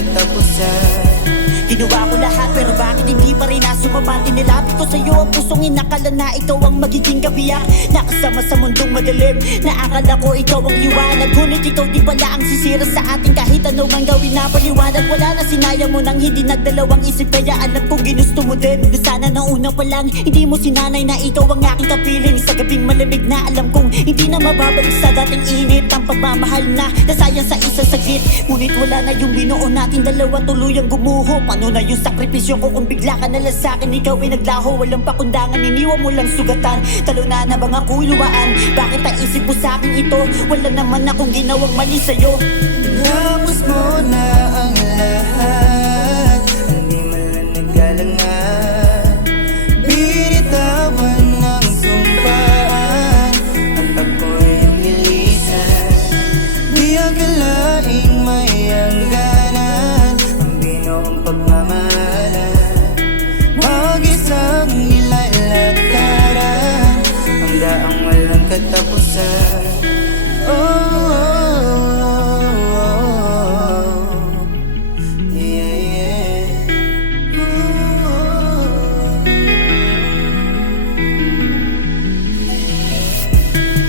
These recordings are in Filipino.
katapusan. Ginawa ko lahat pero bakit hindi pa rin nasumabati? Nilapit ko sa'yo ang pusong inakala na ikaw ang magiging kabiyak. Nakasama sa mundong madilim, naakala ko ikaw ang liwanag. Ngunit ikaw di pala ang sisira sa atin kahit ano man gawin na paliwanag. Wala na sinayang mo nang hindi nagdalawang isip, kaya alam kong ginusto mo din. Sana na una pa lang hindi mo sinanay na ikaw ang aking kapiling. Sa gabing malamig na alam kong hindi na mababalik sa dating init. Ang pagmamahal na nasayang sa isang saglit. Ngunit wala na yung binuo natin dalawa, tuluyang gumuho. Ano na yung sakripisyo ko kung bigla ka nalang sa'kin? Ikaw ay naglaho, walang pakundangan, iniwan mo lang sugatan. Talo na na bang ako'y luwaan? Bakit ang isip mo sa'kin ito? Wala naman akong ginawang mali sa'yo. Tinapos mo na ang lahat, hindi man lang nagalangan. Binitawan ng sumpaan at ako'y nilisan. Di akalaing may hangganan ang binuong pagmamahalan. Mag-isang nilalakaran ang daang walang katapusan. Oh, oh, oh, oh. Yeah, yeah.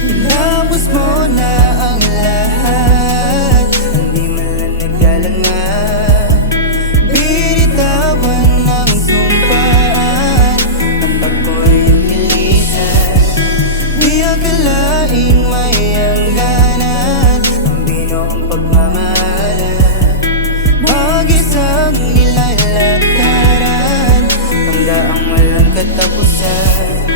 Tinapos mo na ang lahat, hindi man lang nagalangan. Binitawan ng sumpaan at ako'y nilisan. Di akalaing may hangganan ang binuong pagmamahalan. Mag-isang nilalakaran ang daang walang katapusan.